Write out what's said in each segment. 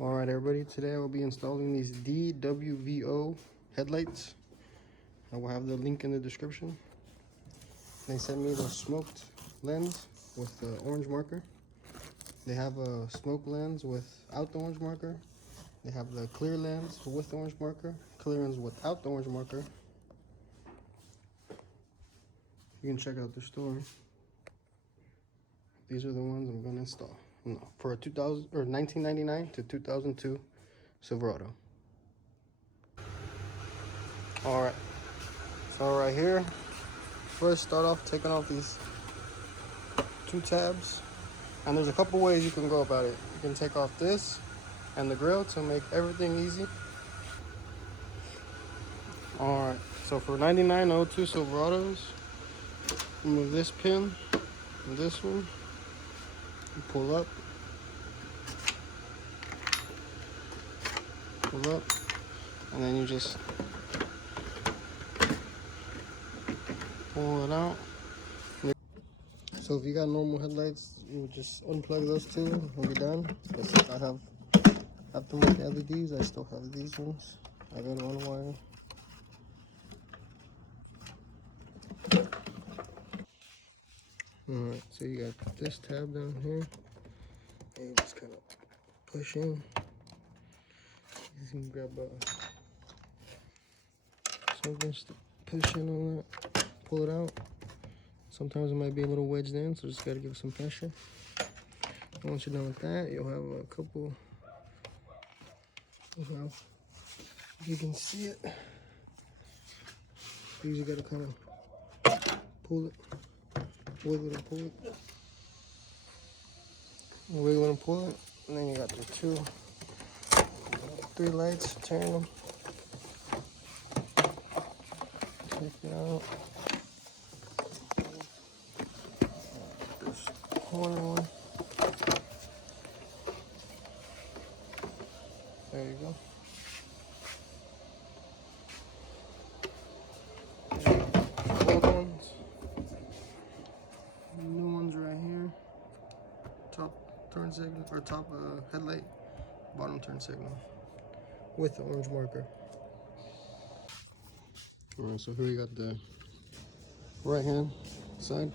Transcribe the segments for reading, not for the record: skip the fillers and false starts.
Alright everybody, today I will be installing these DWVO headlights. I will have the link in the description. They sent me the smoked lens with the orange marker. They have a smoke lens without the orange marker. They have the clear lens with the orange marker, clear lens without the orange marker. You can check out the store. These are the ones I'm gonna install. No, for a 1999 to 2002 Silverado. All right, so right here, first start off taking off these two tabs, and there's a couple ways you can go about it. You can take off this and the grill to make everything easy. All right, so for 9902 Silverados, remove this pin and this one. You pull up, and then you just pull it out. So if you got normal headlights, you would just unplug those two and be done. But since I have aftermarket LEDs, I still have these ones. I got one wire. Alright, so you got this tab down here, and you just kind of push in. You can grab something to push in on that, pull it out. Sometimes it might be a little wedged in, so just gotta give it some pressure. And once you're done with that, you'll have a couple. You can see it. You usually gotta kind of pull it, wiggle it and pull it. Wiggle it and pull it, and then you got the three lights, turn them, take it out. This corner one. There you go. Old ones. New ones right here. Top turn signal, or top headlight, bottom turn signal with the orange marker. Alright, so here we got the right hand side.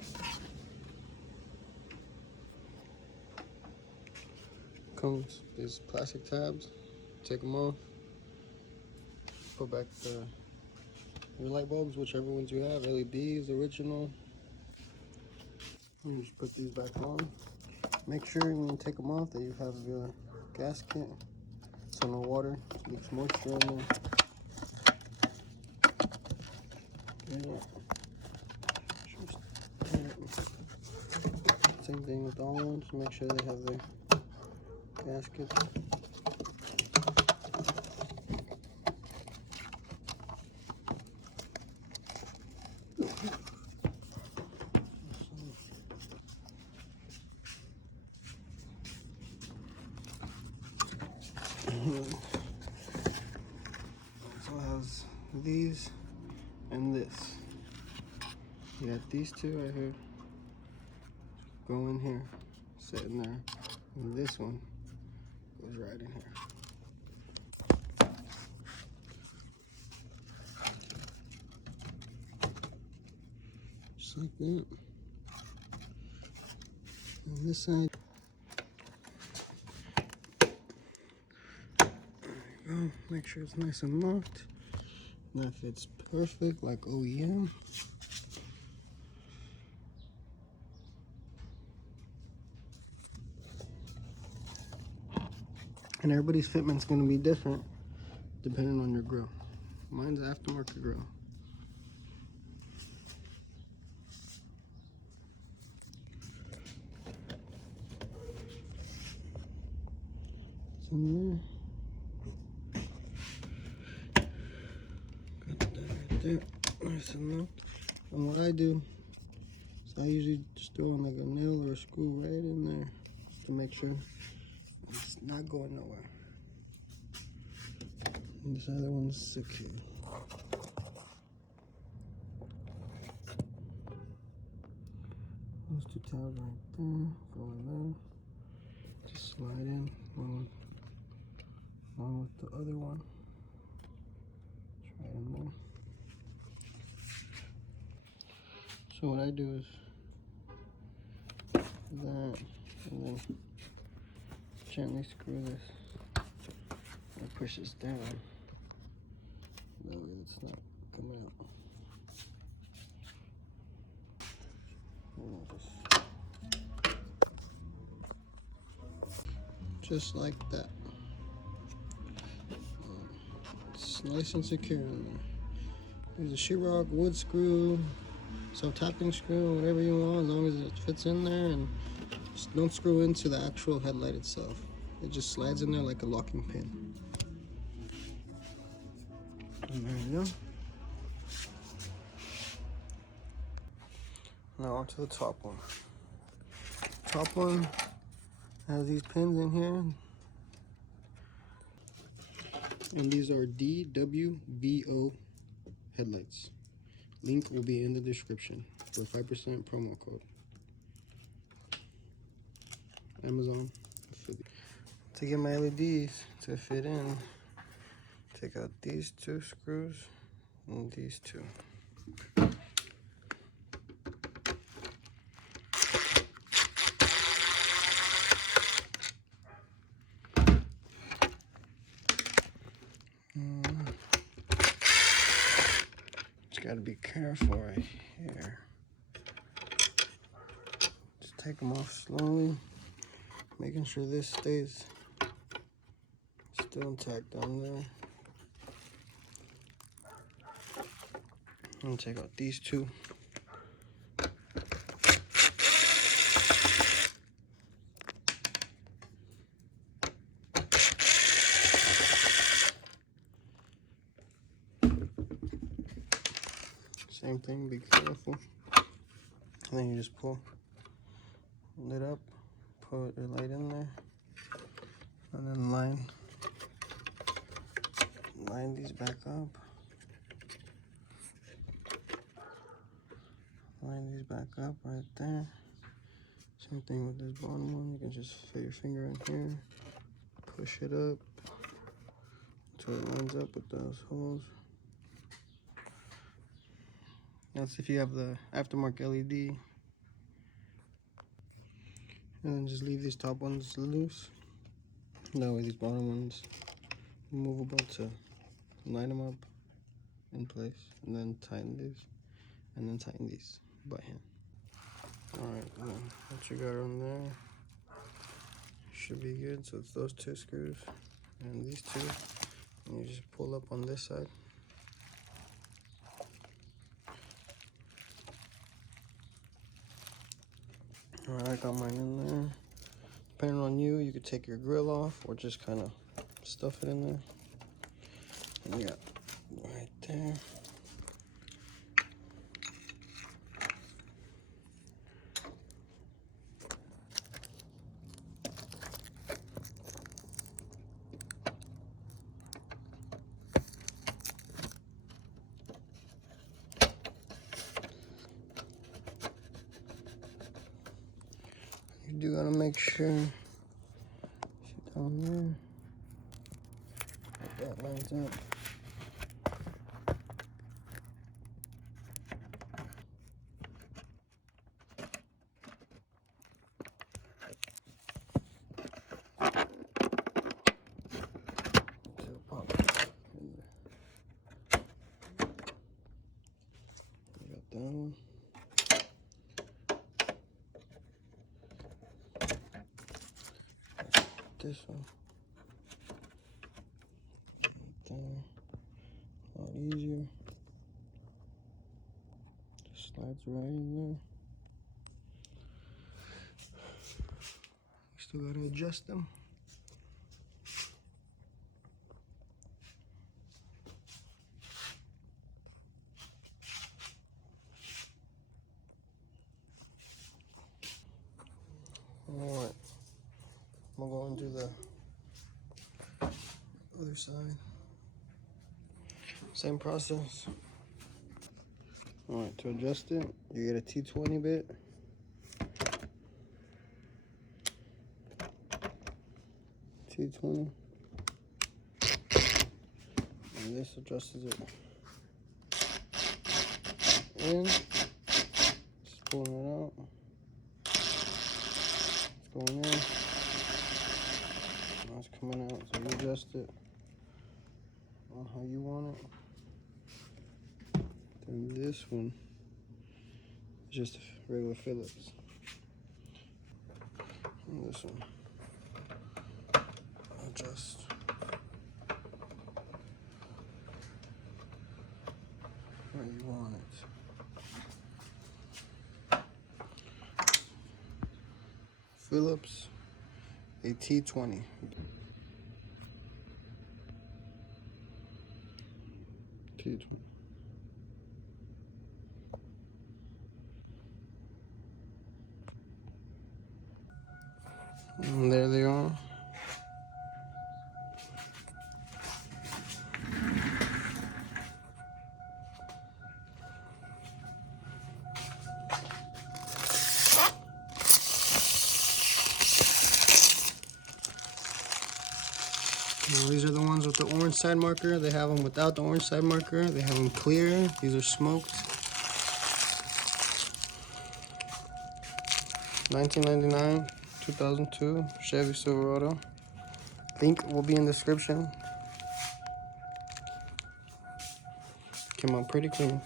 Comes these plastic tabs. Take them off. Put back your light bulbs, whichever ones you have, LEDs, original. And just put these back on. Make sure when you take them off that you have your gasket, so no water leaks moisture in there. Same thing with all ones. Make sure they have their gaskets. Also has these and this. You got these two right here. Go in here, sit in there, and this one goes right in here. Just like that. On this side. There you go. Make sure it's nice and locked. That fits perfect like OEM. And everybody's fitment's gonna be different depending on your grill. Mine's aftermarket grill. It's in there. Got that right there. Nice and locked. And what I do is I usually just throw in like a nail or a screw right in there just to make sure it's not going nowhere. And this other one's secure. Those two tabs right there, go in there. Just slide in. other one. It's right in there. So what I do is that, and then gently screw this. I push this down. That way it's not coming out. Just like that. It's nice and secure in there. There's a sheetrock, wood screw, self-tapping screw, whatever you want, as long as it fits in there, and just don't screw into the actual headlight itself. It just slides in there like a locking pin. And there you go. Now onto the top one. Top one has these pins in here. And these are DWVO headlights. Link will be in the description for 5% promo code. Amazon affiliate. To get my LEDs to fit in, take out these two screws and these two. Just gotta be careful right here. Just take them off slowly, making sure this stays still intact down there. And take out these two. Same thing, be careful. And then you just pull it up, put your light in there, and then line these back up. Line these back up right there. Same thing with this bottom one. You can just fit your finger in here, push it up until it lines up with those holes. That's if you have the aftermarket LED. And then just leave these top ones loose. That way these bottom ones movable to line them up in place. And then tighten these. And then tighten these by hand. Alright, what you got on there should be good. So it's those two screws and these two. And you just pull up on this side. Alright, I got mine in there. Depending on you, you could take your grill off or just kind of stuff it in there. And you got right there. You do gotta make sure down there that lines up. Pop in there. You got that one. This one. Right there. A lot easier. Just slides right in there. Still gotta adjust them. Alright, I'm going to do the other side. Same process. Alright, to adjust it, you get a T20 bit. T20. And this adjusts it in. Just pulling it out. It's going in. Now it's coming out. So you adjust it on how you want it. Then this one is just regular Phillips. And this one, adjust. Where you want it. Phillips, a T20. T20. And there they are. Now, these are the ones with the orange side marker. They have them without the orange side marker. They have them clear. These are smoked. 1999, 2002 Chevy Silverado. Link will be in the description. Came out pretty clean.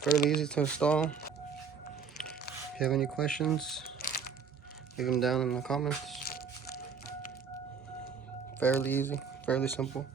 Fairly easy to install. If you have any questions, leave them down in the comments. Fairly easy, fairly simple.